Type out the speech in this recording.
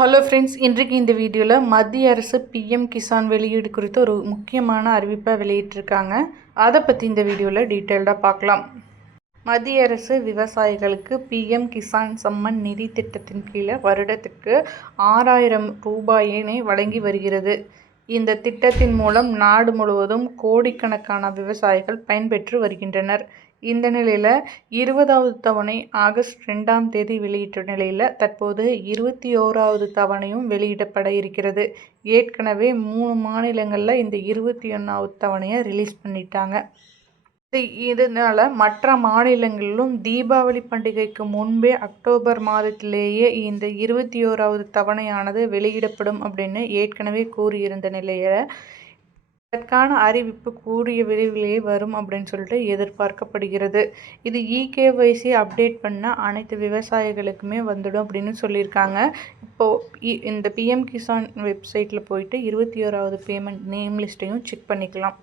Hello friends இன்றைக்கு இந்த வீடியோவில் மத்திய அரசு பிஎம் கிசான் வெளியீடு குறித்து ஒரு முக்கியமான அறிவிப்பை வெளியிட்டிருக்காங்க. அதை பற்றி இந்த வீடியோவில் டீட்டெயில்டாக பார்க்கலாம் மத்திய அரசு விவசாயிகளுக்கு பிஎம் கிசான் சம்மன் நிதி திட்டத்தின் கீழே வருடத்திற்கு ஆறாயிரம் ரூபாயினை வழங்கி வருகிறது. இந்த திட்டத்தின் மூலம் நாடு முழுவதும் கோடிக்கணக்கான விவசாயிகள் பயன்பெற்று வருகின்றனர். இந்த நிலையில் இருபதாவது தவணை ஆகஸ்ட் ரெண்டாம் தேதி வெளியிட்ட நிலையில் தற்போது இருபத்தி ஓராவது தவணையும் வெளியிடப்பட இருக்கிறது. ஏற்கனவே மூணு மாநிலங்களில் இந்த இருபத்தி ஒன்றாவது தவணையை ரிலீஸ் பண்ணிட்டாங்க. இதனால் மற்ற மாநிலங்களிலும் தீபாவளி பண்டிகைக்கு முன்பே அக்டோபர் மாதத்திலேயே இந்த இருபத்தி ஓராவது தவணையானது வெளியிடப்படும் அப்படின்னு ஏற்கனவே கூறியிருந்த நிலையில் இதற்கான அறிவிப்பு கூடிய விரைவிலேயே வரும் அப்படின்னு சொல்லிட்டு எதிர்பார்க்கப்படுகிறது. இது இகேஒய்சி அப்டேட் பண்ண அனைத்து விவசாயிகளுக்குமே வந்துடும் அப்படின்னு சொல்லியிருக்காங்க. இப்போது இந்த பிஎம் கிசான் வெப்சைட்டில் போயிட்டு இருபத்தி ஓராவது பேமெண்ட் நேம் லிஸ்ட்டையும் செக் பண்ணிக்கலாம்.